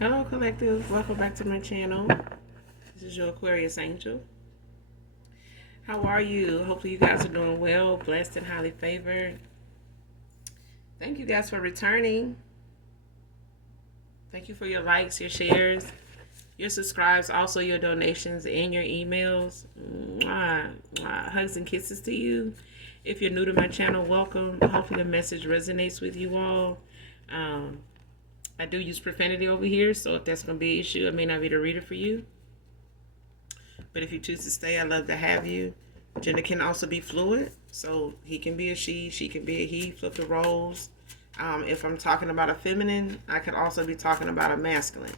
Hello, collective. Welcome back to my channel. This is your Aquarius angel. How are you? Hopefully, you guys are doing well, blessed, and highly favored. Thank you guys for returning. Thank you for your likes, your shares, your subscribes, also your donations, and your emails. Mwah, mwah. Hugs and kisses to you. If you're new to my channel, welcome. Hopefully, the message resonates with you all. I do use profanity over here, so if that's going to be an issue, I may not be the reader for you. But if you choose to stay, I'd love to have you. Gender can also be fluid, so he can be a she can be a he, flip the roles. If I'm talking about a feminine, I could also be talking about a masculine.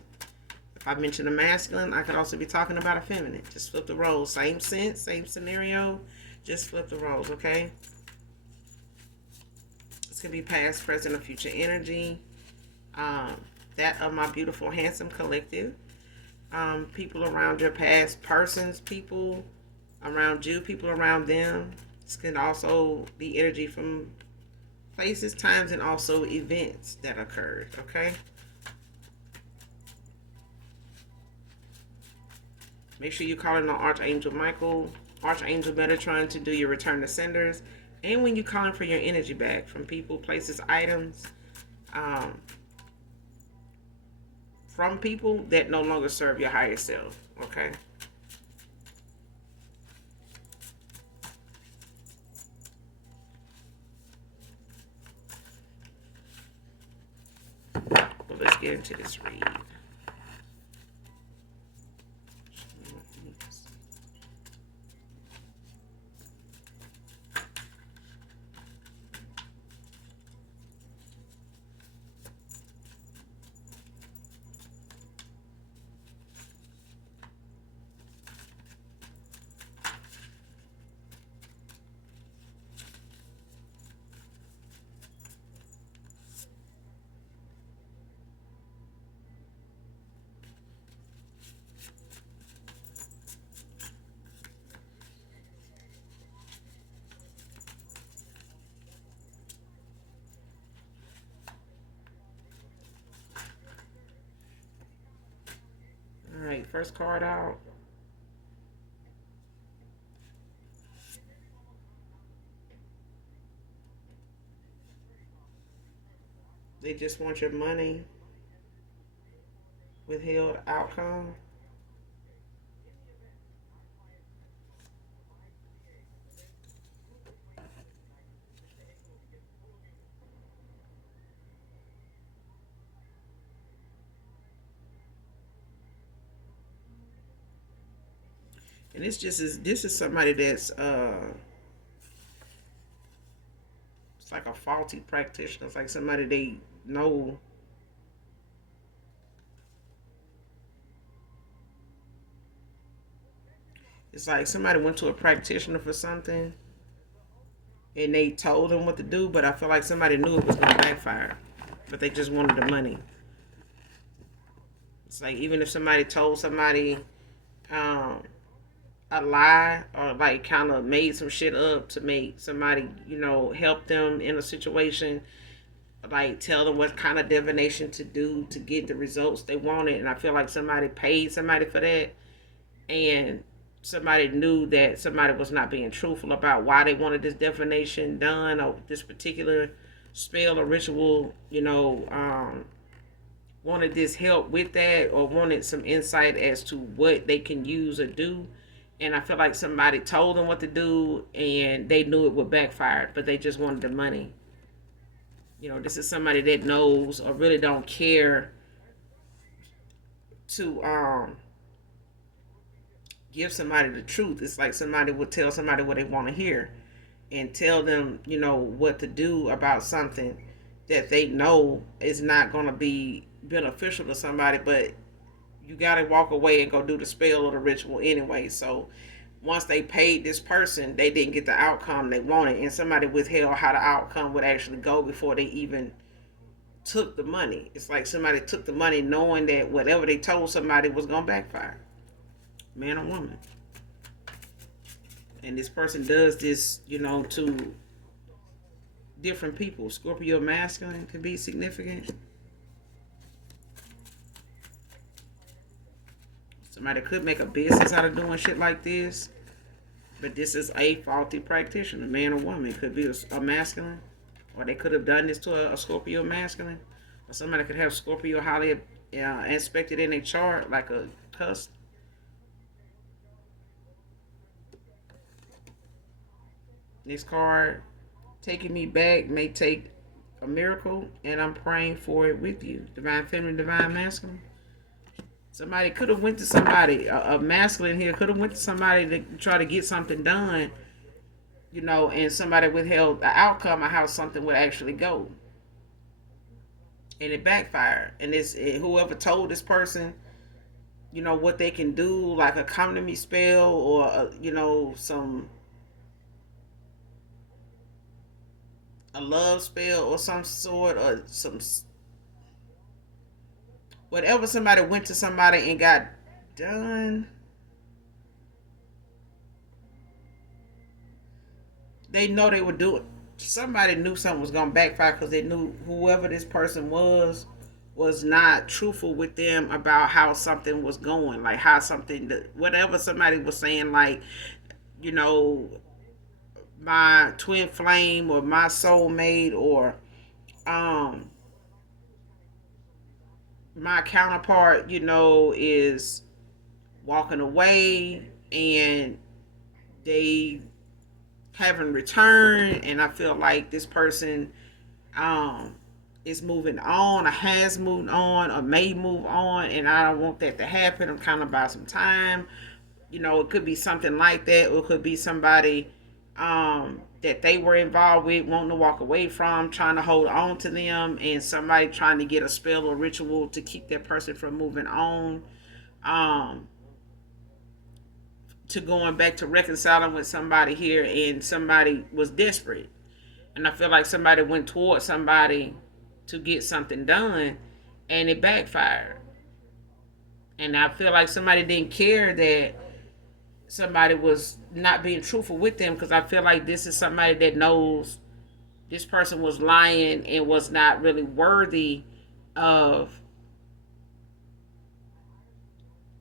If I mention a masculine, I could also be talking about a feminine. Just flip the roles. Same sense, same scenario, just flip the roles, okay? This could be past, present, or future energy. That of my beautiful, handsome collective. People around your past, persons, people around you, people around them. This can also be energy from places, times, and also events that occurred, okay? Make sure you call in on Archangel Michael, Archangel Metatron to do your return to senders. And when you're calling for your energy back from people, places, items, from people that no longer serve your higher self, okay? Well, let's get into this read. All right, first card out. They just want your money. Withheld outcome. And this is somebody that's it's like a faulty practitioner. It's like somebody they know. It's like somebody went to a practitioner for something and they told them what to do, but I feel like somebody knew it was going to backfire, but they just wanted the money. It's like even if somebody told somebody um, a lie or like kind of made some shit up to make somebody, help them in a situation, like tell them what kind of divination to do to get the results they wanted. And I feel like somebody paid somebody for that, and somebody knew that somebody was not being truthful about why they wanted this divination done or this particular spell or ritual, wanted this help with that or wanted some insight as to what they can use or do. And I feel like somebody told them what to do and they knew it would backfire, but they just wanted the money. This is somebody that knows or really don't care to give somebody the truth. It's like somebody would tell somebody what they want to hear and tell them, what to do about something that they know is not going to be beneficial to somebody, but you got to walk away and go do the spell or the ritual anyway. So once they paid this person, they didn't get the outcome they wanted, and somebody withheld how the outcome would actually go before they even took the money. It's like somebody took the money knowing that whatever they told somebody was going to backfire, man or woman. And this person does this, to different people. Scorpio masculine could be significant. Somebody could make a business out of doing shit like this, but this is a faulty practitioner, man or woman. It could be a masculine, or they could have done this to a Scorpio masculine, or somebody could have Scorpio highly inspected in a chart like a cusp. This card, taking me back may take a miracle, and I'm praying for it with you. Divine feminine, divine masculine. Somebody could have went to somebody, a masculine here could have went to somebody to try to get something done, and somebody withheld the outcome of how something would actually go, and it backfired. And it's whoever told this person, what they can do, like a come to me spell, or some a love spell or some sort, or some whatever somebody went to somebody and got done. They know they would do it. Somebody knew something was gonna backfire because they knew whoever this person was not truthful with them about how something was going, like how something, whatever somebody was saying, like, you know my twin flame or my soulmate, or um my counterpart, is walking away, and they haven't returned, and I feel like this person um is moving on, or has moved on, or may move on, and I don't want that to happen. I'm kind of about some time. It could be something like that, or it could be somebody that they were involved with wanting to walk away from, trying to hold on to them, and somebody trying to get a spell or ritual to keep that person from moving on, um, to going back to reconciling with somebody here, and somebody was desperate. And I feel like somebody went towards somebody to get something done, and it backfired. And I feel like somebody didn't care that somebody was not being truthful with them, because I feel like this is somebody that knows this person was lying and was not really worthy of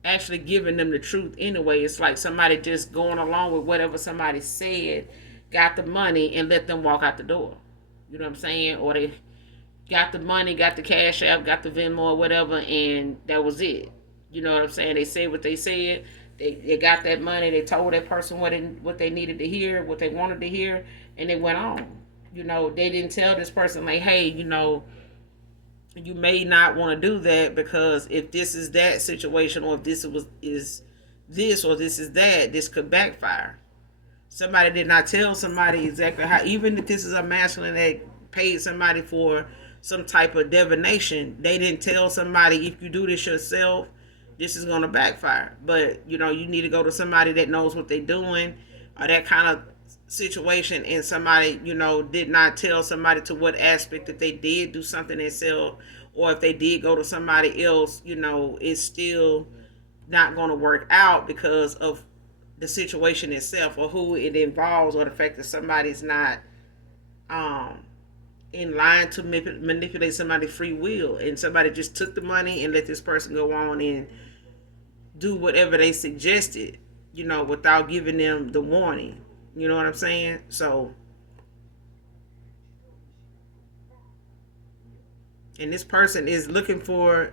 actually giving them the truth anyway. It's like somebody just going along with whatever somebody said, got the money, and let them walk out the door. You know what I'm saying? Or they got the money, got the cash app, got the Venmo or whatever, and that was it. You know what I'm saying? They said what they said. They got that money. They told that person what they needed to hear, what they wanted to hear, and they went on. They didn't tell this person, like, hey, you may not want to do that, because if this is that situation, or if this is this, or this is that, this could backfire. Somebody did not tell somebody exactly how, even if this is a masculine that paid somebody for some type of divination, they didn't tell somebody, if you do this yourself, this is going to backfire. But you need to go to somebody that knows what they're doing, or that kind of situation. And somebody did not tell somebody to what aspect, that they did do something themselves, or if they did go to somebody else, it's still not going to work out because of the situation itself, or who it involves, or the fact that somebody's not um in line to manipulate somebody's free will, and somebody just took the money and let this person go on and do whatever they suggested, without giving them the warning. You know what I'm saying? So, and this person is looking for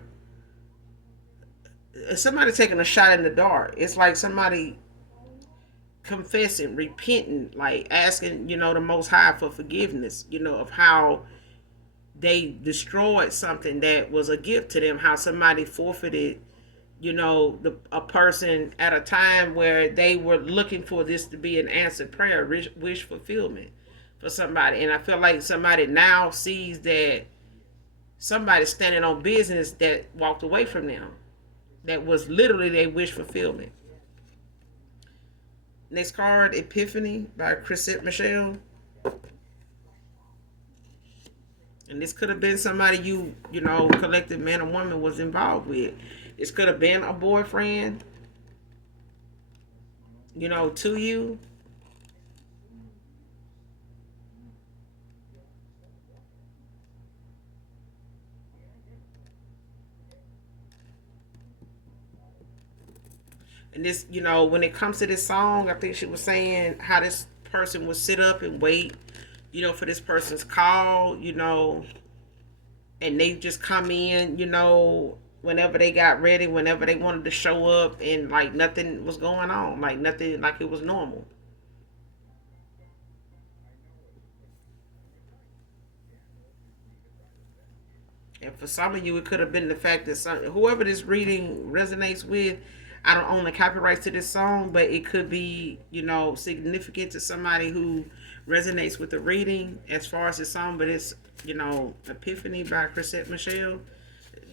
somebody taking a shot in the dark. It's like somebody confessing, repenting, like asking, the Most High for forgiveness, of how they destroyed something that was a gift to them, how somebody forfeited, a person at a time where they were looking for this to be an answered prayer, wish fulfillment for somebody. And I feel like somebody now sees that somebody standing on business that walked away from them, that was literally their wish fulfillment. Next card, Epiphany by Chrisette Michelle. And this could have been somebody collective man or woman was involved with. This could have been a boyfriend, to you. And this, when it comes to this song, I think she was saying how this person would sit up and wait, for this person's call, and they just come in, whenever they got ready, whenever they wanted to show up, and like nothing was going on, like nothing, like it was normal. And for some of you, it could have been the fact that whoever this reading resonates with, I don't own the copyrights to this song, but it could be, significant to somebody who resonates with the reading as far as the song. But it's, Epiphany by Chrisette Michelle.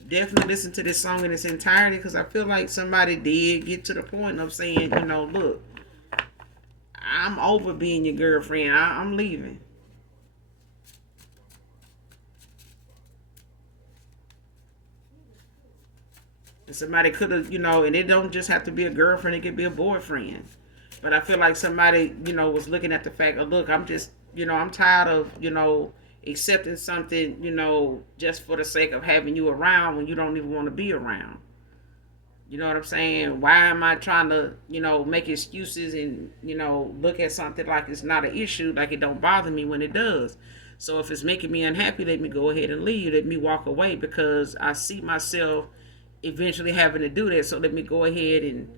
Definitely listen to this song in its entirety, because I feel like somebody did get to the point of saying, look, I'm over being your girlfriend. I'm leaving. And somebody could have, and it don't just have to be a girlfriend, it could be a boyfriend. But I feel like somebody, was looking at the fact of, look, I'm just, I'm tired of, accepting something, just for the sake of having you around when you don't even want to be around. You know what I'm saying? Why am I trying to, make excuses and, look at something like it's not an issue, like it don't bother me when it does. So if it's making me unhappy, let me go ahead and leave. Let me walk away, because I see myself eventually having to do that. So let me go ahead and,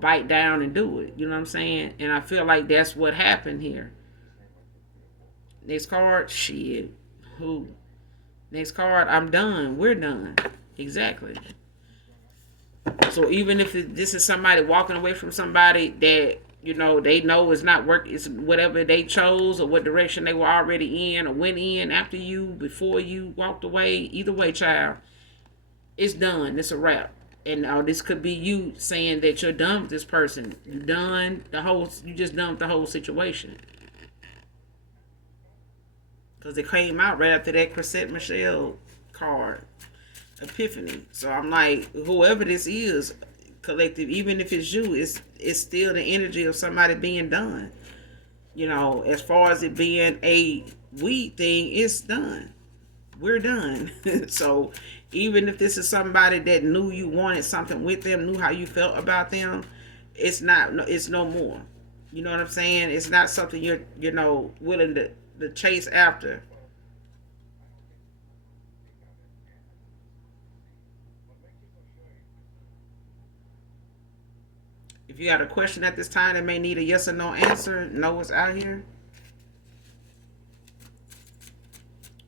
bite down and do it. You know what I'm saying? And I feel like that's what happened here. Next card, shit. Who? Next card, I'm done. We're done. Exactly. So even if this is somebody walking away from somebody that, they know is not work, it's whatever they chose or what direction they were already in or went in after you, before you walked away, either way, child, it's done. It's a wrap. And this could be you saying that you're done with this person. You just done with the whole situation. Because it came out right after that Chrisette Michelle card, Epiphany. So I'm like, whoever this is, collective, even if it's you, it's still the energy of somebody being done. As far as it being a weed thing, it's done. We're done. So even if this is somebody that knew you wanted something with them, knew how you felt about them, it's no more. You know what I'm saying? It's not something you're, willing to chase after. If you got a question at this time that may need a yes or no answer, know what's out here.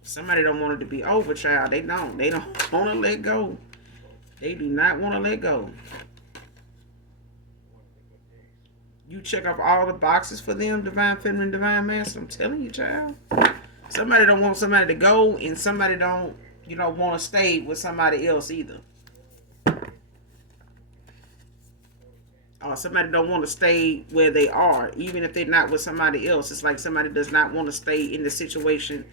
Somebody don't want it to be over, child. They don't. They don't want to let go. They do not want to let go. You check off all the boxes for them, divine feminine, divine masculine. I'm telling you, child. Somebody don't want somebody to go, and somebody don't, want to stay with somebody else either. Or somebody don't want to stay where they are, even if they're not with somebody else. It's like somebody does not want to stay in the situation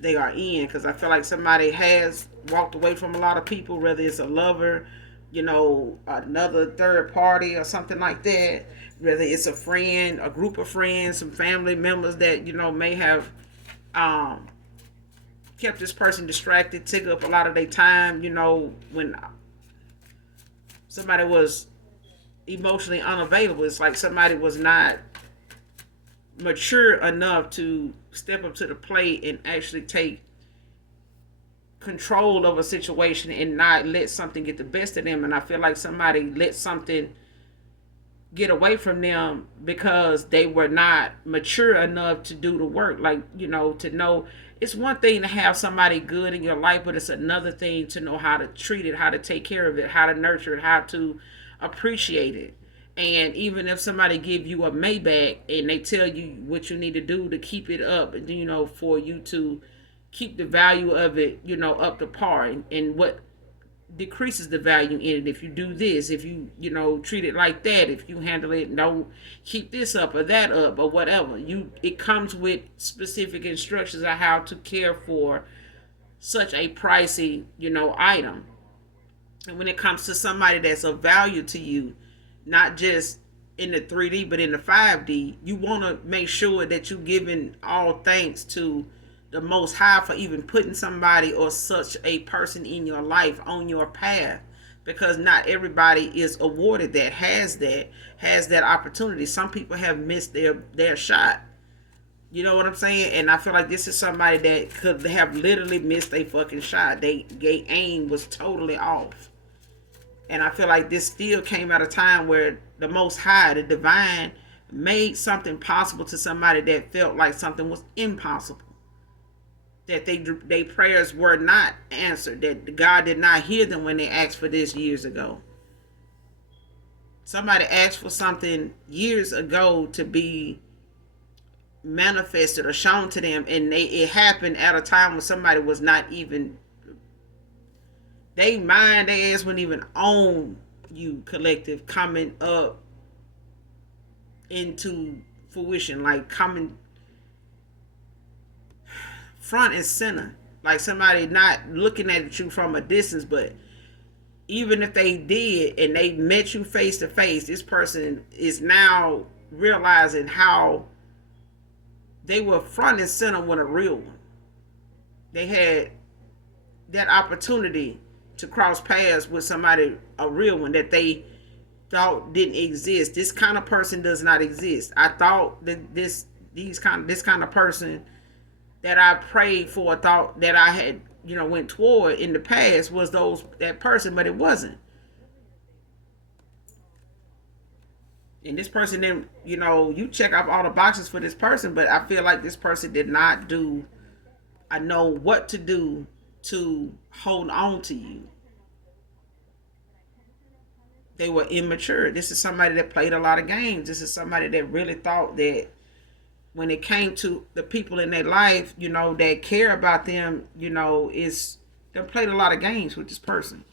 they are in, because I feel like somebody has walked away from a lot of people, whether it's a lover, another third party or something like that, whether it's a friend, a group of friends, some family members that may have kept this person distracted, took up a lot of their time, when somebody was emotionally unavailable. It's like somebody was not mature enough to step up to the plate and actually take control of a situation and not let something get the best of them. And I feel like somebody let something get away from them because they were not mature enough to do the work. Like, to know, it's one thing to have somebody good in your life, but it's another thing to know how to treat it, how to take care of it, how to nurture it, how to appreciate it. And even if somebody give you a Maybach and they tell you what you need to do to keep it up, for you to keep the value of it, up to par, and what decreases the value in it if you do this, if you, treat it like that, if you handle it, don't keep this up or that up or whatever. It comes with specific instructions on how to care for such a pricey, item. And when it comes to somebody that's of value to you, not just in the 3D, but in the 5D, you want to make sure that you're giving all thanks to the Most High for even putting somebody or such a person in your life on your path because not everybody is awarded that, has that opportunity. Some people have missed their shot. You know what I'm saying? And I feel like this is somebody that could have literally missed a fucking shot. They aim was totally off. And I feel like this still came at a time where the Most High, the Divine, made something possible to somebody that felt like something was impossible. That they prayers were not answered. That God did not hear them when they asked for this years ago. Somebody asked for something years ago to be manifested or shown to them, and it happened at a time when somebody was not even, they mind, they ass wouldn't even own you, collective, coming up into fruition, like coming front and center, like somebody not looking at you from a distance. But even if they did and they met you face to face, this person is now realizing how they were front and center with a real one. They had that opportunity to cross paths with somebody, a real one, that they thought didn't exist. This kind of person does not exist. I thought that this kind of person that I prayed for, thought that I had, went toward in the past was that person, but it wasn't. And this person didn't, you check off all the boxes for this person, but I feel like this person did not do, I know what to do to hold on to you. They were immature. This is somebody that played a lot of games. This is somebody that really thought that when it came to the people in their life, that care about them, they played a lot of games with this person.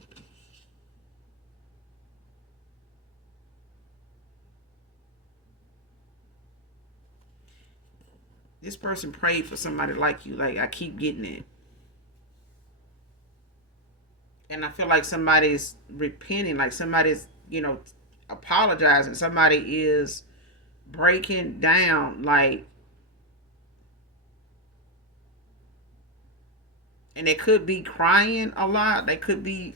This person prayed for somebody like you. Like, I keep getting it. And I feel like somebody's repenting, like somebody's, apologizing. Somebody is breaking down, like, and they could be crying a lot. They could be,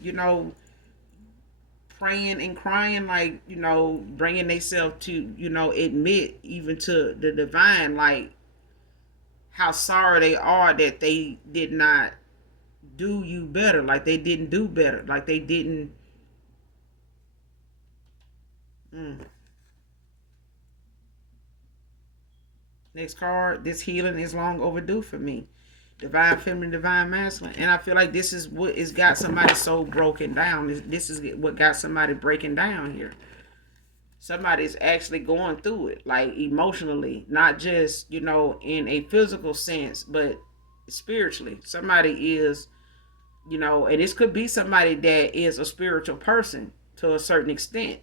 praying and crying, like, bringing themselves to, admit even to the divine, like, how sorry they are that they did not do you better, like they didn't do better, like they didn't. Next card, this healing is long overdue for me. Divine feminine, divine masculine. And I feel like this is what has got somebody so broken down. This is what got somebody breaking down here. Somebody's actually going through it, like emotionally, not just, in a physical sense, but spiritually. Somebody is, and this could be somebody that is a spiritual person to a certain extent.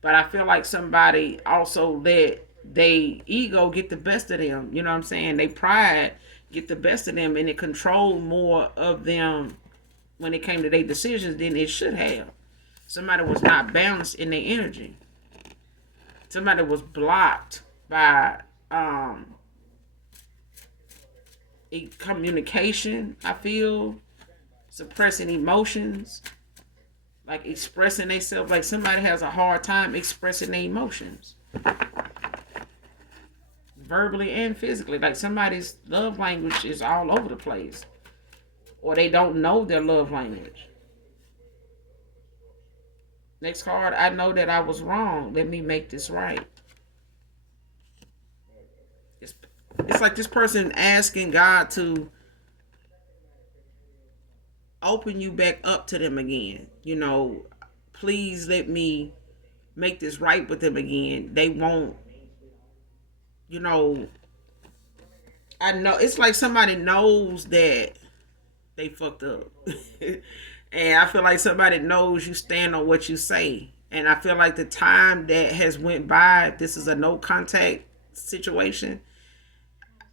But I feel like somebody also let they ego get the best of them. You know what I'm saying? They pride get the best of them, and it controlled more of them when it came to their decisions than it should have. Somebody was not balanced in their energy. Somebody was blocked by a communication, I feel, suppressing emotions, like expressing themselves. Like somebody has a hard time expressing their emotions, verbally and physically. Like somebody's love language is all over the place, or they don't know their love language. Next card, I know that I was wrong. Let me make this right. It's like this person asking God to open you back up to them again. Please let me make this right with them again. They won't, I know it's like somebody knows that they fucked up. And I feel like somebody knows you stand on what you say. And I feel like the time that has went by, if this is a no contact situation,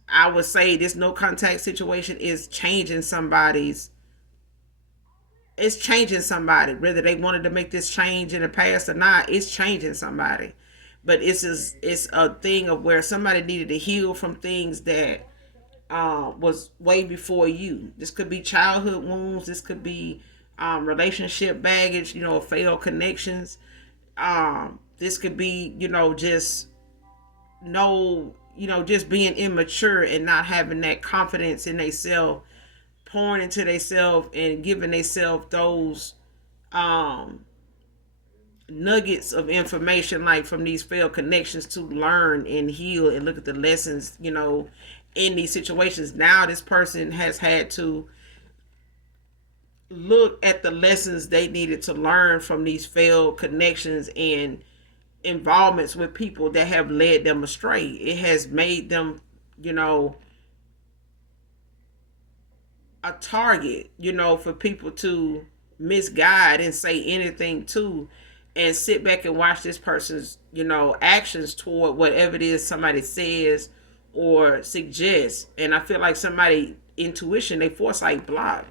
I would say this no contact situation is changing somebody's. It's changing somebody. Whether they wanted to make this change in the past or not, it's changing somebody. But it's a thing of where somebody needed to heal from things that was way before you. This could be childhood wounds. This could be relationship baggage, failed connections. This could be, just no, just being immature and not having that confidence in themselves, pouring into themselves and giving themselves those um nuggets of information, like from these failed connections, to learn and heal and look at the lessons, in these situations. Now this person has had to look at the lessons they needed to learn from these failed connections and involvements with people that have led them astray. It has made them, you know, a target, for people to misguide and say anything to, and sit back and watch this person's, actions toward whatever it is somebody says or suggests. And I feel like somebody intuition, they foresight block.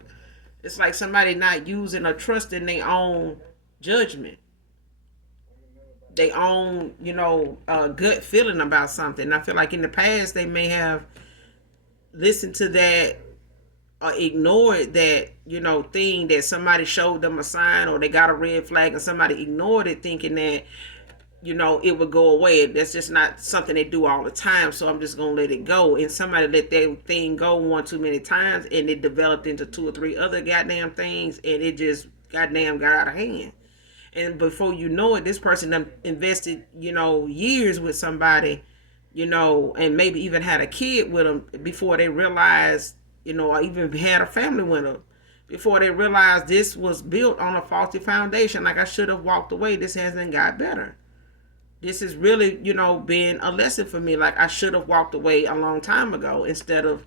It's like somebody not using or trusting their own judgment, their own, gut feeling about something. I feel like in the past they may have listened to that or ignored that, thing that somebody showed them a sign, or they got a red flag and somebody ignored it, thinking that, it would go away. That's just not something they do all the time. So I'm just going to let it go. And somebody let that thing go one too many times, and it developed into two or three other goddamn things, and it just goddamn got out of hand. And before you know it, this person invested, years with somebody, and maybe even had a kid with them before they realized, or even had a family with them before they realized this was built on a faulty foundation. Like, I should have walked away. This hasn't got better. This is really, been a lesson for me. Like, I should have walked away a long time ago, instead of,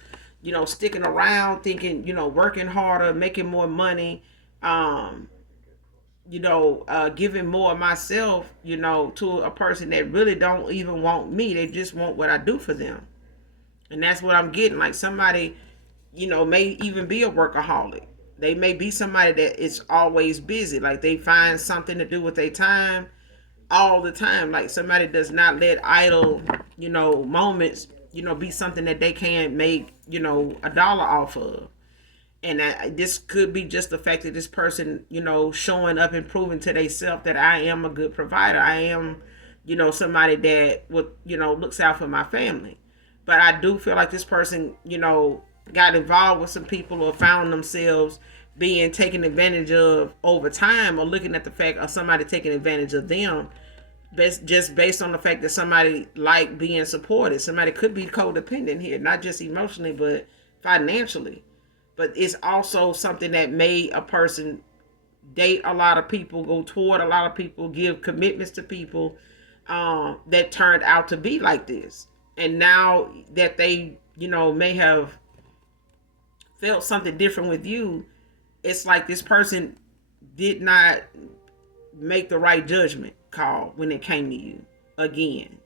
sticking around thinking, working harder, making more money, giving more of myself, to a person that really don't even want me. They just want what I do for them. And that's what I'm getting. Like, somebody, may even be a workaholic. They may be somebody that is always busy. Like, they find something to do with their time all the time. Like, somebody does not let idle, moments, be something that they can't make, a dollar off of. And this could be just the fact that this person, showing up and proving to themselves that I am a good provider. I am, somebody that would, looks out for my family. But I do feel like this person, got involved with some people, or found themselves being taken advantage of over time, or looking at the fact of somebody taking advantage of them, just based on the fact that somebody like being supported. Somebody could be codependent here, not just emotionally, but financially. But it's also something that made a person date a lot of people, go toward a lot of people, give commitments to people, that turned out to be like this. And now that they, may have felt something different with you, it's like this person did not make the right judgment call when it came to you again.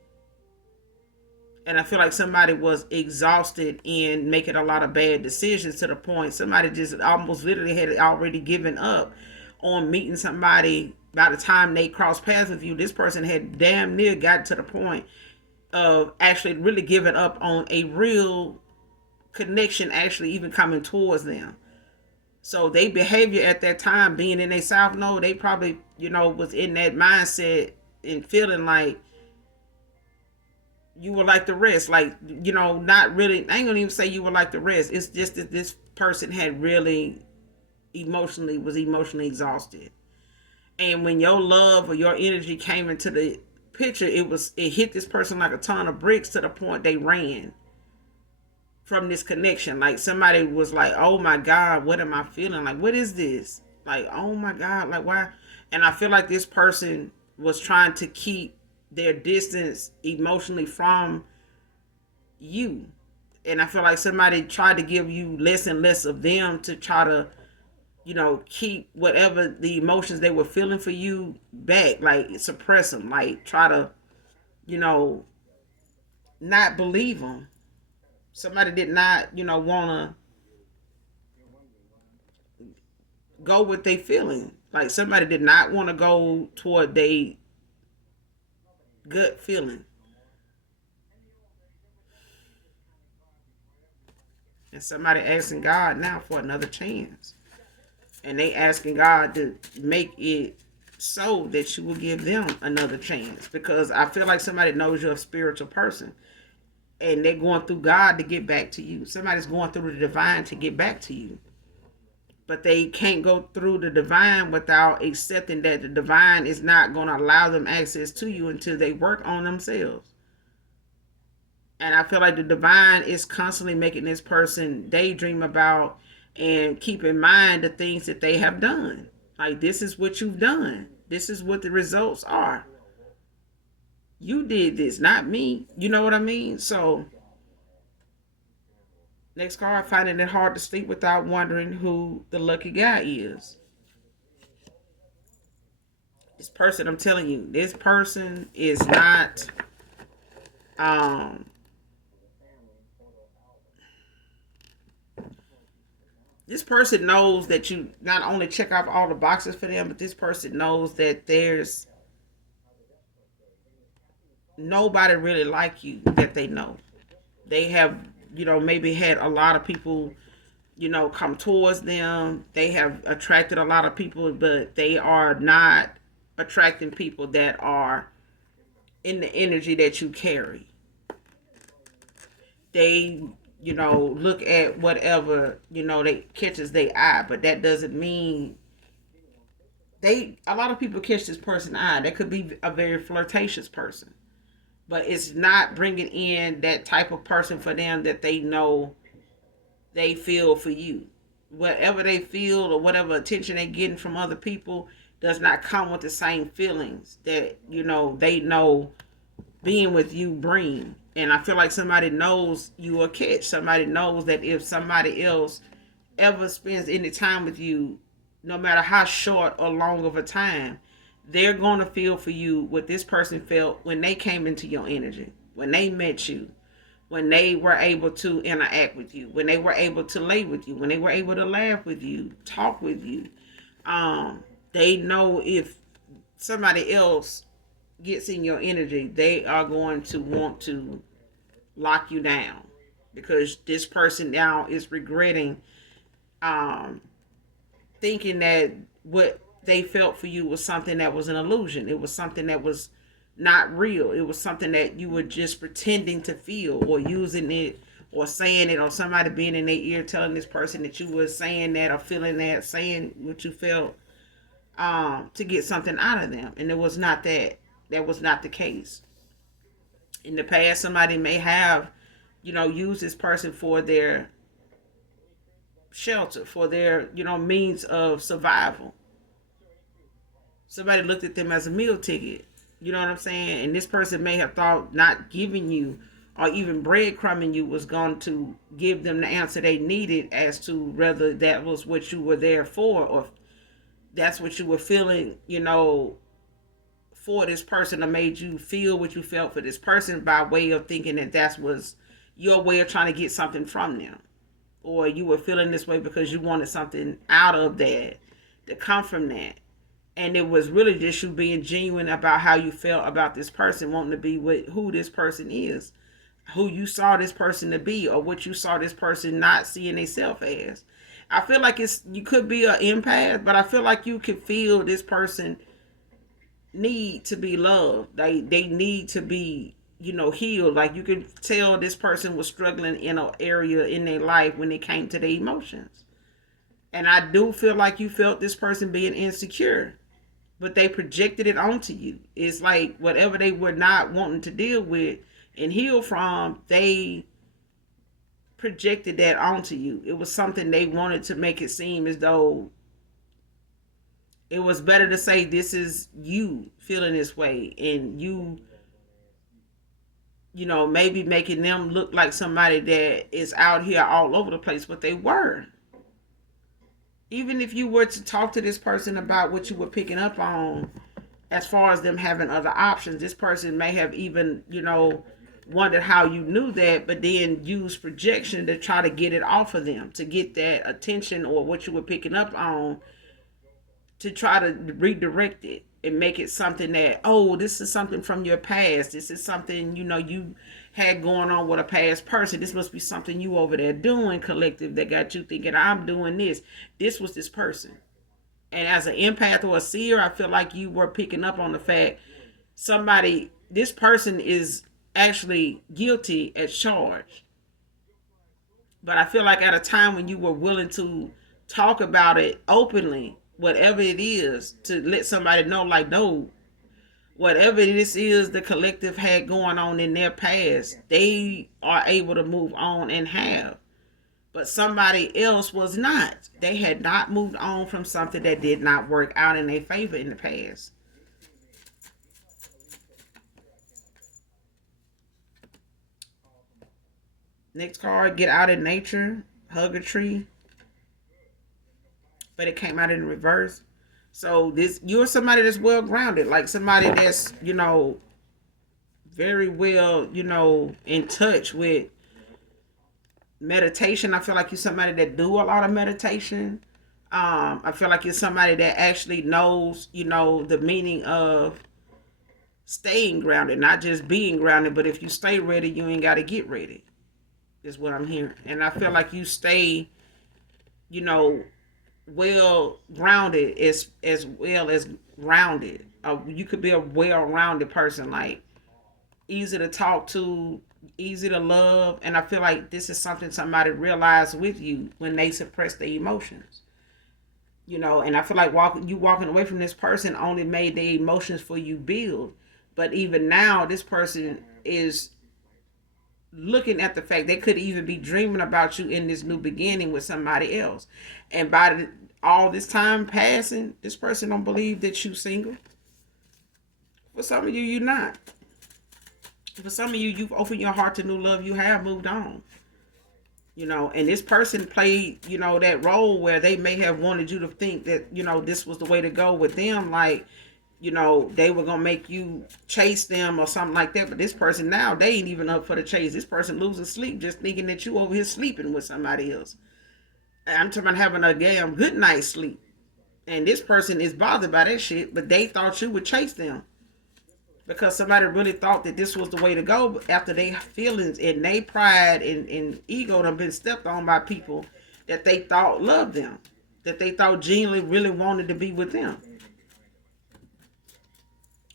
And I feel like somebody was exhausted in making a lot of bad decisions, to the point somebody just almost literally had already given up on meeting somebody. By the time they crossed paths with you, this person had damn near got to the point of actually really giving up on a real connection actually even coming towards them. So they behavior at that time, being in a South Node, they probably, was in that mindset and feeling like you were like the rest. Like, not really, I ain't gonna even say you were like the rest. It's just that this person had really was emotionally exhausted. And when your love or your energy came into the picture, it hit this person like a ton of bricks, to the point they ran from this connection. Like, somebody was like, oh my God, what am I feeling? Like, what is this? Like, oh my God, like, why? And I feel like this person was trying to keep their distance emotionally from you. And I feel like somebody tried to give you less and less of them, to try to, keep whatever the emotions they were feeling for you back, like suppress them, like try to, not believe them. Somebody did not, want to go with their feeling. Like, somebody did not want to go toward their gut feeling. And somebody asking God now for another chance. And they asking God to make it so that you will give them another chance. Because I feel like somebody knows you're a spiritual person. And they're going through God to get back to you. Somebody's going through the divine to get back to you. But they can't go through the divine without accepting that the divine is not going to allow them access to you until they work on themselves. And I feel like the divine is constantly making this person daydream about and keep in mind the things that they have done. Like, this is what you've done. This is what the results are. You did this, not me. You know what I mean? So, next card, finding it hard to sleep without wondering who the lucky guy is. This person, I'm telling you, this person is not um this person knows that you not only check off all the boxes for them, but this person knows that there's nobody really like you that they know. They have, maybe had a lot of people, come towards them. They have attracted a lot of people, but they are not attracting people that are in the energy that you carry. They, look at whatever, they catches their eye, but that doesn't mean a lot of people catch this person eye. They could be a very flirtatious person, but it's not bringing in that type of person for them that they know they feel for you. Whatever they feel or whatever attention they're getting from other people does not come with the same feelings that, they know being with you bring. And I feel like somebody knows you a catch. Somebody knows that if somebody else ever spends any time with you, no matter how short or long of a time, they're going to feel for you what this person felt when they came into your energy, when they met you, when they were able to interact with you, when they were able to lay with you, when they were able to laugh with you, talk with you. They know if somebody else gets in your energy, they are going to want to lock you down because this person now is regretting thinking that what they felt for you was something that was an illusion. It was something that was not real. It was something that you were just pretending to feel or using it or saying it or somebody being in their ear telling this person that you were saying that or feeling that, saying what you felt to get something out of them. And it was not that. That was not the case. In the past, somebody may have, used this person for their shelter, for their, means of survival. Somebody looked at them as a meal ticket. You know what I'm saying? And this person may have thought not giving you or even breadcrumbing you was going to give them the answer they needed as to whether that was what you were there for or that's what you were feeling, for this person or made you feel what you felt for this person by way of thinking that was your way of trying to get something from them. Or you were feeling this way because you wanted something out of that to come from that. And it was really just you being genuine about how you felt about this person, wanting to be with who this person is, who you saw this person to be, or what you saw this person not seeing themselves as. I feel like you could be an empath, but I feel like you could feel this person need to be loved. They need to be, healed. Like you could tell this person was struggling in an area in their life when it came to their emotions. And I do feel like you felt this person being insecure, but they projected it onto you. It's like whatever they were not wanting to deal with and heal from, they projected that onto you. It was something they wanted to make it seem as though it was better to say this is you feeling this way and you maybe making them look like somebody that is out here all over the place, but they were. Even if you were to talk to this person about what you were picking up on as far as them having other options, this person may have even, wondered how you knew that, but then use projection to try to get it off of them, to get that attention or what you were picking up on, to try to redirect it and make it something that, oh, this is something from your past. This is something, you had going on with a past person. This must be something you over there doing, collective, that got you thinking I'm doing this. This was this person. And as an empath or a seer, I feel like you were picking up on the fact this person is actually guilty as charged. But I feel like at a time when you were willing to talk about it openly, whatever it is, to let somebody know, like, no, whatever this is the collective had going on in their past, they are able to move on and have. But somebody else was not. They had not moved on from something that did not work out in their favor in the past. Next card, get out in nature, hug a tree. But it came out in reverse. So you're somebody that's well grounded, like somebody that's, very well, in touch with meditation. I feel like you're somebody that do a lot of meditation. I feel like you're somebody that actually knows, the meaning of staying grounded, not just being grounded, but if you stay ready, you ain't got to get ready, is what I'm hearing. And I feel like you stay, you know, well grounded as well as rounded. You could be a well-rounded person, like easy to talk to, easy to love, and I feel like this is something somebody realized with you when they suppress their emotions. And I feel like walking away from this person only made the emotions for you build. But even now, this person is looking at the fact they could even be dreaming about you in this new beginning with somebody else. And all this time passing, this person don't believe that you single. For some of you, you're not. For some of you, you've opened your heart to new love. You have moved on. And this person played, that role where they may have wanted you to think that, this was the way to go with them. Like, they were going to make you chase them or something like that. But this person now, they ain't even up for the chase. This person loses sleep just thinking that you over here sleeping with somebody else. I'm talking about having a damn good night's sleep. And this person is bothered by that shit, but they thought you would chase them. Because somebody really thought that this was the way to go after their feelings and their pride and ego have been stepped on by people that they thought loved them. That they thought genuinely really wanted to be with them.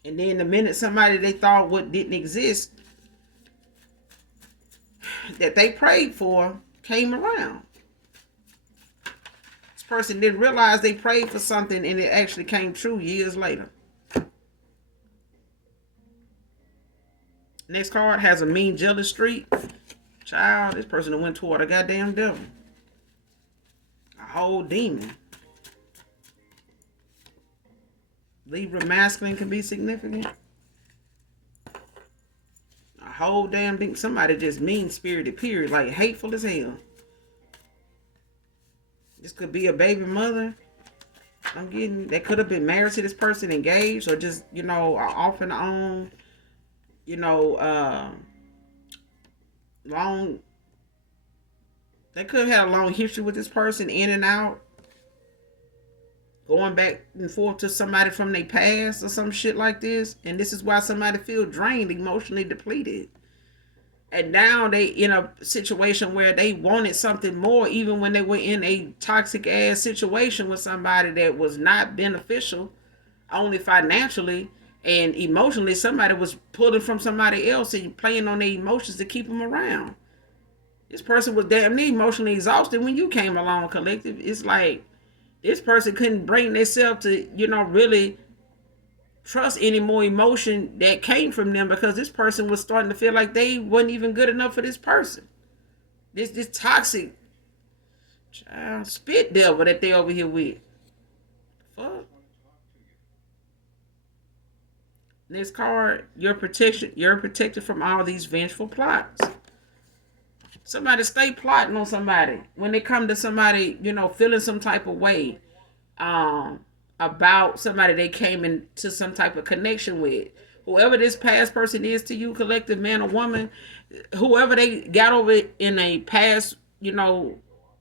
And then the minute somebody they thought what didn't exist, that they prayed for, came around. This person didn't realize they prayed for something and it actually came true years later. Next card has a mean, jealous streak. Child, this person went toward a goddamn devil. A whole demon. Libra masculine can be significant. A whole damn thing. Somebody just mean-spirited, period. Like hateful as hell. This could be a baby mother. They could have been married to this person, engaged, or just, off and on. Long. They could have had a long history with this person, in and out, going back and forth to somebody from their past or some shit like this. And this is why somebody feel drained, emotionally depleted. And now they in a situation where they wanted something more, even when they were in a toxic ass situation with somebody that was not beneficial, only financially. And emotionally, somebody was pulling from somebody else and playing on their emotions to keep them around. This person was damn near emotionally exhausted when you came along, collective. It's like this person couldn't bring themselves to, really trust any more emotion that came from them because this person was starting to feel like they wasn't even good enough for this person. This toxic spit devil that they over here with. Fuck. Next card, you're protected from all these vengeful plots. Somebody stay plotting on somebody. When they come to somebody, feeling some type of way about somebody they came into some type of connection with. Whoever this past person is to you, collective man or woman, whoever they got over in a past,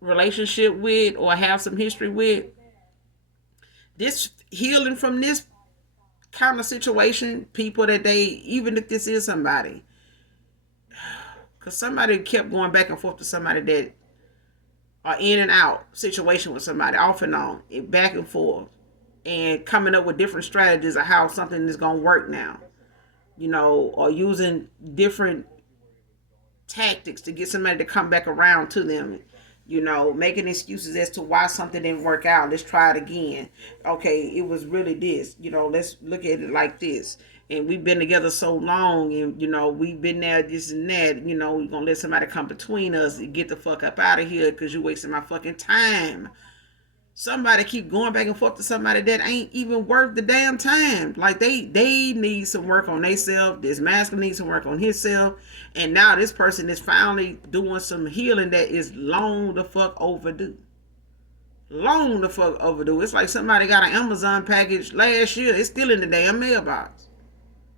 relationship with or have some history with, this healing from this kind of situation, people that even if this is somebody, because somebody kept going back and forth to somebody that are in and out situation with somebody, off and on, back and forth. and coming up with different strategies of how something is going to work now, or using different tactics to get somebody to come back around to them, making excuses as to why something didn't work out. Let's try it again. Okay, it was really this. Let's look at it like this. And we've been together so long, and we've been there, this and that. We're gonna let somebody come between us and get the fuck up out of here because you're wasting my fucking time. Somebody keep going back and forth to somebody that ain't even worth the damn time. Like they need some work on themselves. This masculine needs some work on himself. And now this person is finally doing some healing that is long the fuck overdue. Long the fuck overdue. It's like somebody got an Amazon package last year. It's still in the damn mailbox.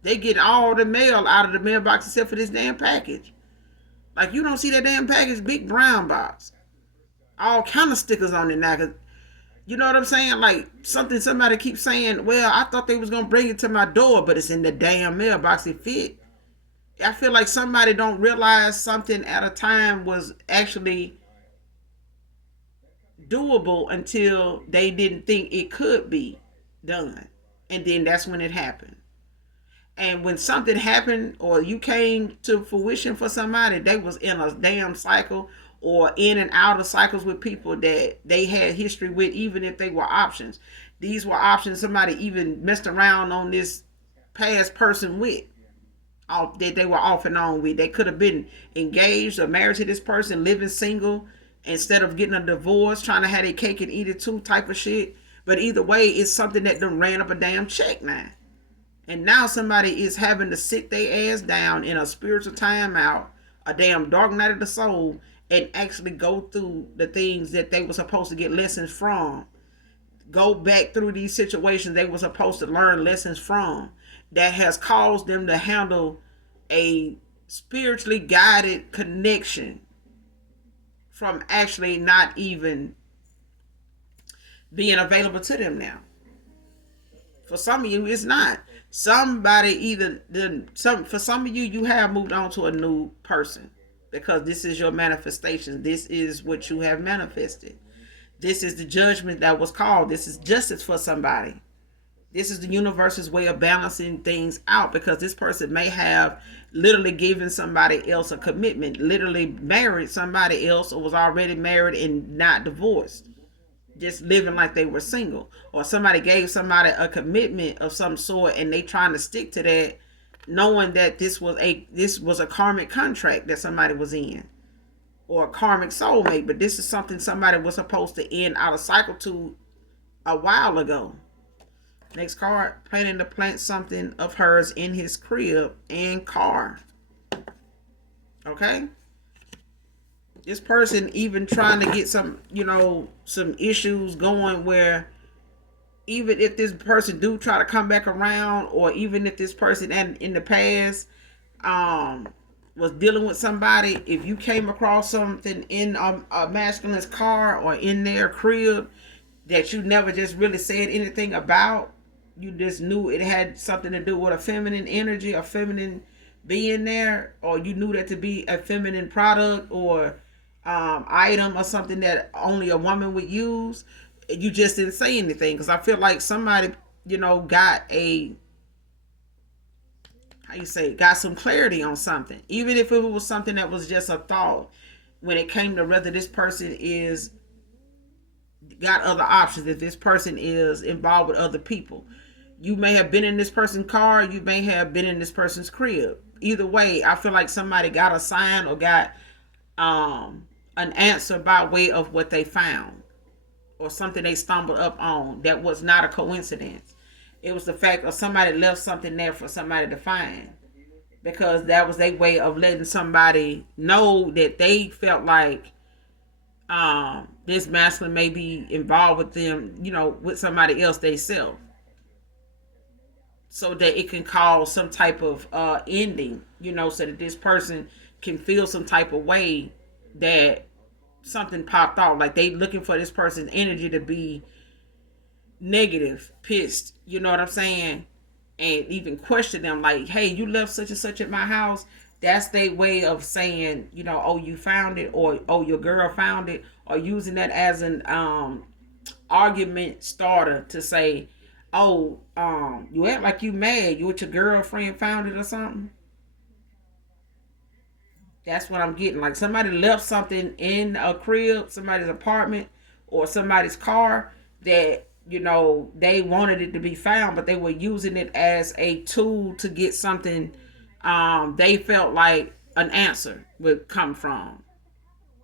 They get all the mail out of the mailbox except for this damn package. Like you don't see that damn package, big brown box. All kind of stickers on it now. You know what I'm saying? Like somebody keeps saying, well, I thought they was going to bring it to my door, but it's in the damn mailbox. It fit. I feel like somebody don't realize something at a time was actually doable until they didn't think it could be done. And then that's when it happened. And when something happened or you came to fruition for somebody, they was in a damn cycle or in and out of cycles with people that they had history with, even if they were options. These were options somebody even messed around on this past person with, that they were off and on with. They could have been engaged or married to this person, living single, instead of getting a divorce, trying to have their cake and eat it too type of shit. But either way, it's something that done ran up a damn check now. And now somebody is having to sit their ass down in a spiritual timeout, a damn dark night of the soul, and actually go through the things that they were supposed to get lessons from. Go back through these situations they were supposed to learn lessons from. That has caused them to handle a spiritually guided connection from actually not even being available to them now. For some of you, it's not. For some of you, you have moved on to a new person because this is your manifestation. This is what you have manifested. This is the judgment that was called. This is justice for somebody. This is the universe's way of balancing things out because this person may have literally given somebody else a commitment, literally married somebody else or was already married and not divorced, just living like they were single. Or somebody gave somebody a commitment of some sort and they trying to stick to that, knowing that this was a karmic contract that somebody was in, or a karmic soulmate. But this is something somebody was supposed to end out of cycle to a while ago. Next card, planning to plant something of hers in his crib and car. Okay? This person even trying to get some issues going where even if this person do try to come back around, or even if this person in the past was dealing with somebody, if you came across something in a masculine's car or in their crib that you never just really said anything about, you just knew it had something to do with a feminine energy, a feminine being there, or you knew that to be a feminine product or item or something that only a woman would use, you just didn't say anything. Because I feel like somebody, got some clarity on something, even if it was something that was just a thought, when it came to whether this person is got other options, if this person is involved with other people. You may have been in this person's car, you may have been in this person's crib. Either way, I feel like somebody got a sign or got an answer by way of what they found, or something they stumbled up on that was not a coincidence. It was the fact of somebody left something there for somebody to find, because that was their way of letting somebody know that they felt like this masculine may be involved with them, with somebody else they self, so that it can cause some type of ending, so that this person can feel some type of way that something popped out, like they looking for this person's energy to be negative, pissed, you know what I'm saying, and even question them like, hey, you left such and such at my house. That's their way of saying, oh, you found it, or oh, your girl found it, or using that as an argument starter to say, Oh, you act like you mad. You with your girlfriend found it or something. That's what I'm getting. Like somebody left something in a crib, somebody's apartment, or somebody's car that they wanted it to be found, but they were using it as a tool to get something. They felt like an answer would come from,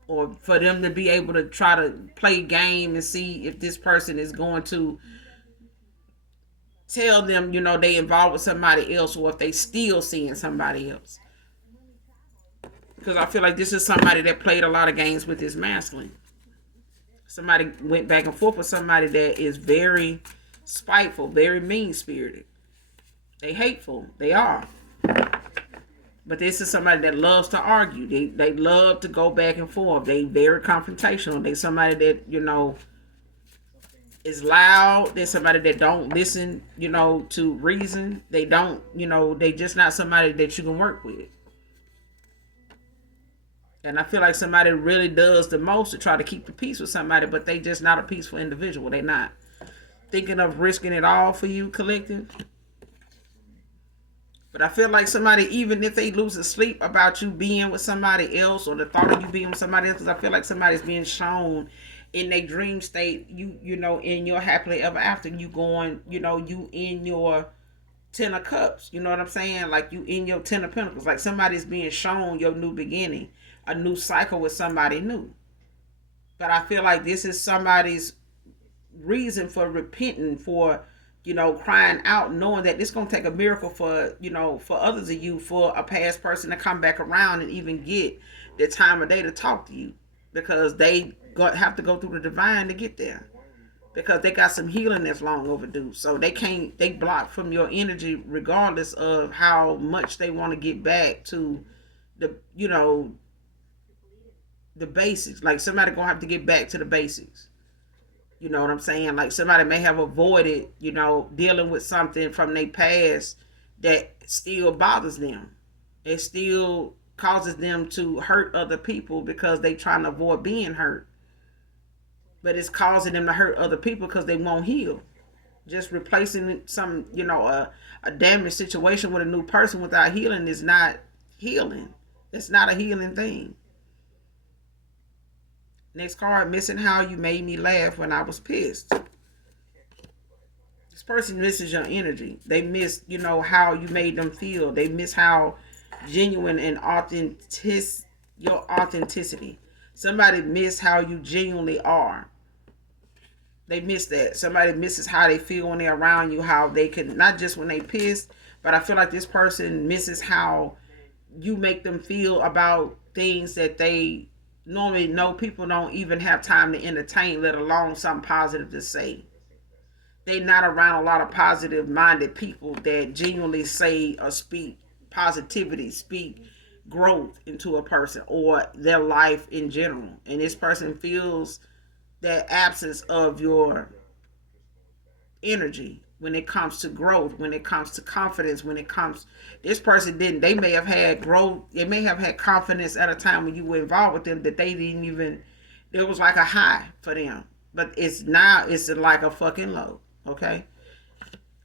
or for them to be able to try to play game and see if this person is going to tell them, they involved with somebody else, or if they still seeing somebody else. Because I feel like this is somebody that played a lot of games with his masculine. Somebody went back and forth with somebody that is very spiteful, very mean spirited. They hateful. They are. But this is somebody that loves to argue. They love to go back and forth. They very confrontational. They somebody that, is loud. They're somebody that don't listen, to reason. They don't, they just not somebody that you can work with. And I feel like somebody really does the most to try to keep the peace with somebody, but they just not a peaceful individual. They not thinking of risking it all for you, collective. But I feel like somebody, even if they lose sleep about you being with somebody else, or the thought of you being with somebody else, because I feel like somebody's being shown in a dream state, in your happily ever after, you going, you in your 10 of Cups, you know what I'm saying? Like you in your 10 of Pentacles, like somebody's being shown your new beginning, a new cycle with somebody new. But I feel like this is somebody's reason for repenting, for crying out, knowing that it's gonna take a miracle for for others of you, for a past person to come back around and even get the time of day to talk to you, because they have to go through the divine to get there, because they got some healing that's long overdue. So they block from your energy regardless of how much they want to get back to the the basics. Like somebody gonna have to get back to the basics. You know what I'm saying? Like somebody may have avoided, dealing with something from their past that still bothers them. It still causes them to hurt other people because they trying to avoid being hurt. But it's causing them to hurt other people because they won't heal. Just replacing some, a damaged situation with a new person without healing is not healing. It's not a healing thing. Next card, missing how you made me laugh when I was pissed. This person misses your energy. They miss, how you made them feel. They miss how genuine and your authenticity. Somebody miss how you genuinely are. They miss that. Somebody misses how they feel when they're around you, how they can, not just when they pissed, but I feel like this person misses how you make them feel about things that they normally know people don't even have time to entertain, let alone something positive to say. They not around a lot of positive minded people that genuinely say or speak positivity, speak growth into a person or their life in general. And this person feels that absence of your energy when it comes to growth, when it comes to confidence, when it comes, this person didn't, they may have had growth, they may have had confidence at a time when you were involved with them that they didn't even, it was like a high for them, but it's like a fucking low. Okay,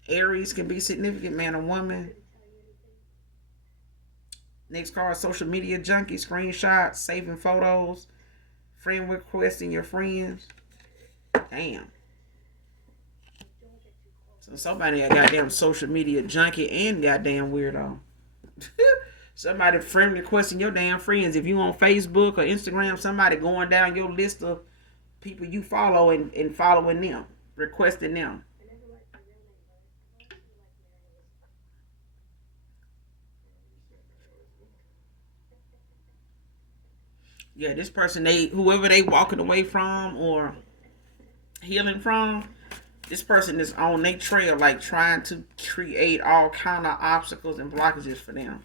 Aries can be significant man or woman. Next card, social media junkie, screenshots, saving photos, friend requesting your friends. Damn. So somebody a goddamn social media junkie and goddamn weirdo. Somebody friend requesting your damn friends. If you on Facebook or Instagram, somebody going down your list of people you follow and following them, requesting them. Yeah, this person, whoever they walking away from or healing from, this person is on their trail, like trying to create all kind of obstacles and blockages for them.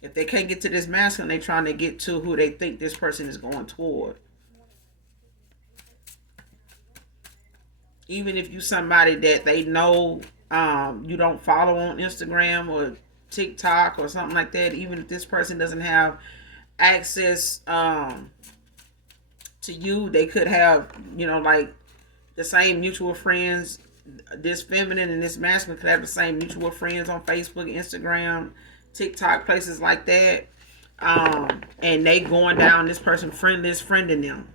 If they can't get to this masculine, they trying to get to who they think this person is going toward. Even if you somebody that they know you don't follow on Instagram or TikTok or something like that, even if this person doesn't have access to you, they could have, like the same mutual friends this feminine and this masculine could have the same mutual friends on Facebook, Instagram, TikTok, places like that. And they going down this person friend list, friending them.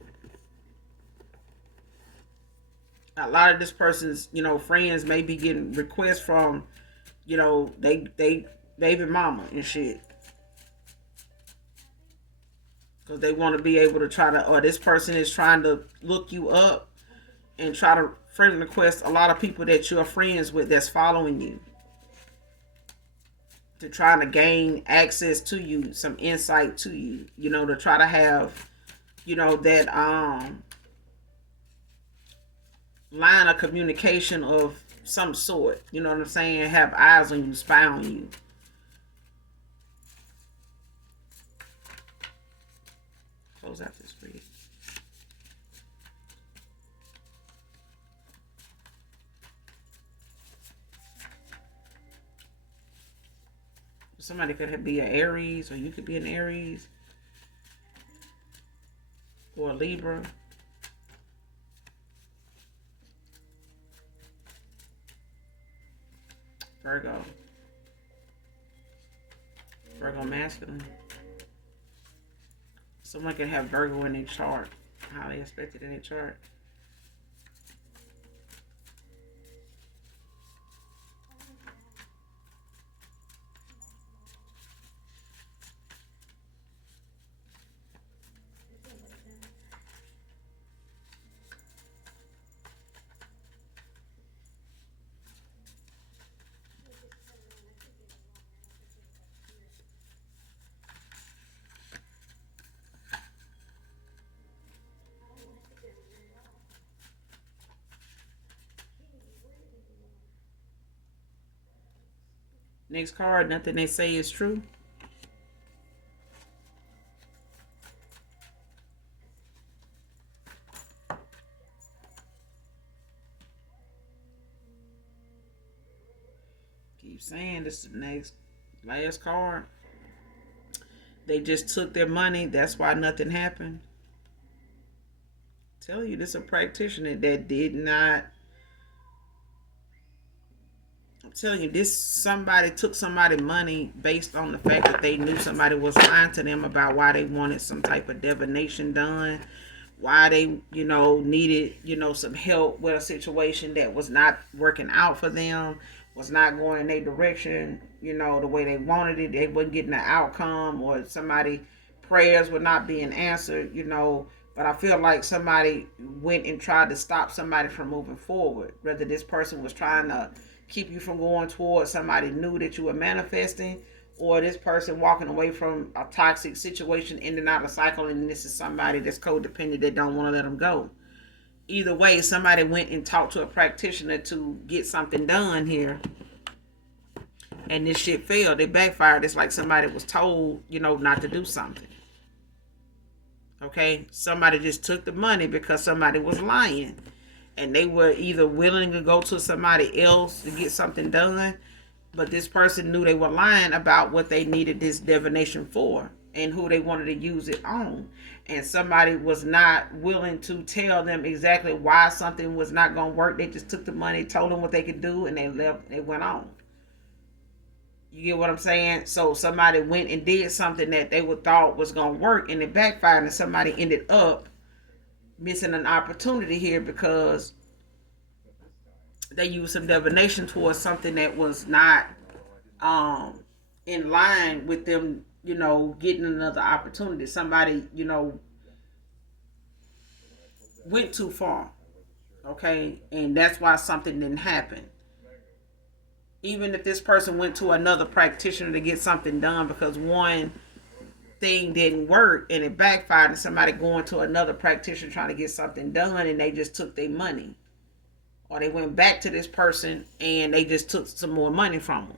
A lot of this person's, friends may be getting requests from, they baby mama and shit. Because they want to be able to try to, or this person is trying to look you up and try to friend request a lot of people that you're friends with that's following you, to try to gain access to you, some insight to you, to try to have, that line of communication of some sort. You know what I'm saying? Have eyes on you, spy on you. Close out this read. Somebody could be an Aries, or you could be an Aries, or a Libra. Virgo masculine. Someone could have Virgo in their chart, highly expected in their chart. Next card, nothing they say is true. Keep saying this is the last card. They just took their money. That's why nothing happened. Tell you, this is a practitioner that did not. I'm telling you, somebody took somebody's money based on the fact that they knew somebody was lying to them about why they wanted some type of divination done, why they, needed, some help with a situation that was not working out for them, was not going in their direction, the way they wanted it. They wasn't getting the outcome, or somebody prayers were not being answered, But I feel like somebody went and tried to stop somebody from moving forward. Whether this person was trying to keep you from going towards somebody new that you were manifesting, or this person walking away from a toxic situation, in and out of cycle, and this is somebody that's codependent that don't want to let them go. Either way, somebody went and talked to a practitioner to get something done here, and this shit failed. It backfired. It's like somebody was told, not to do something. Okay? Somebody just took the money because somebody was lying. And they were either willing to go to somebody else to get something done, but this person knew they were lying about what they needed this divination for and who they wanted to use it on. And somebody was not willing to tell them exactly why something was not going to work. They just took the money, told them what they could do, and they left. They went on. You get what I'm saying? So somebody went and did something that they would thought was going to work, and it backfired, and somebody ended up missing an opportunity here because they used some divination towards something that was not in line with them, getting another opportunity. Somebody, went too far. Okay? And that's why something didn't happen. Even if this person went to another practitioner to get something done because one thing didn't work and it backfired, and somebody going to another practitioner trying to get something done, and they just took their money, or they went back to this person and they just took some more money from them,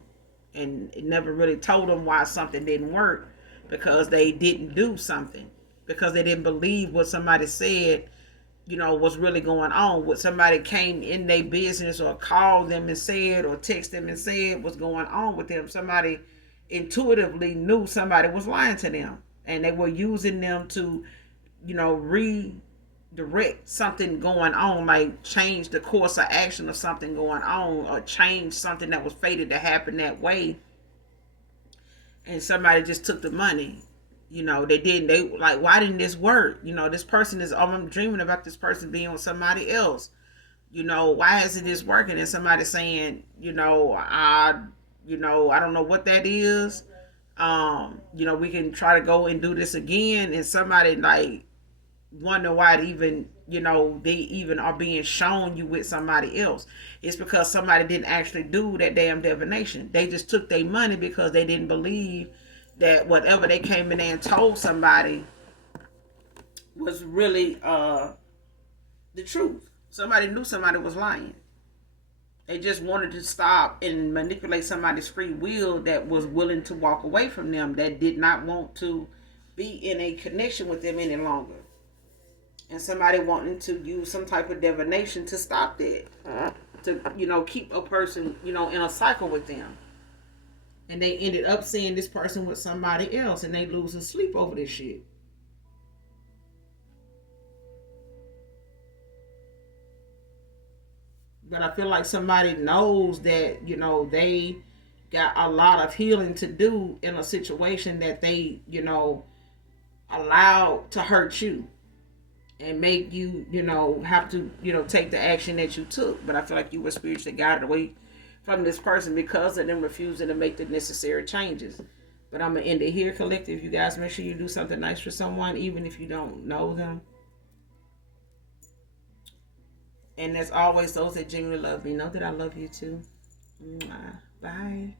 and it never really told them why something didn't work, because they didn't do something, because they didn't believe what somebody said was really going on. What somebody came in their business or called them and said, or text them and said was going on with them. Somebody intuitively knew somebody was lying to them, and they were using them to, direct something going on, like change the course of action of something going on, or change something that was fated to happen that way, and somebody just took the money. They like, why didn't this work? This person is, I'm dreaming about this person being with somebody else. Why isn't this working? And somebody saying, I don't know what that is. We can try to go and do this again. And somebody like wonder why it even, they even are being shown you with somebody else. It's because somebody didn't actually do that damn divination. They just took their money because they didn't believe that whatever they came in there and told somebody was really the truth. Somebody knew somebody was lying. They just wanted to stop and manipulate somebody's free will that was willing to walk away from them, that did not want to be in a connection with them any longer. And somebody wanting to use some type of divination to stop that. To, keep a person, in a cycle with them. And they ended up seeing this person with somebody else, and they losing sleep over this shit. But I feel like somebody knows that, they got a lot of healing to do in a situation that they, allowed to hurt you and make you, have to, take the action that you took. But I feel like you were spiritually guided away from this person because of them refusing to make the necessary changes. But I'm going to end it here, collective. You guys make sure you do something nice for someone, even if you don't know them. And as always, those that genuinely love me know that I love you too. Bye.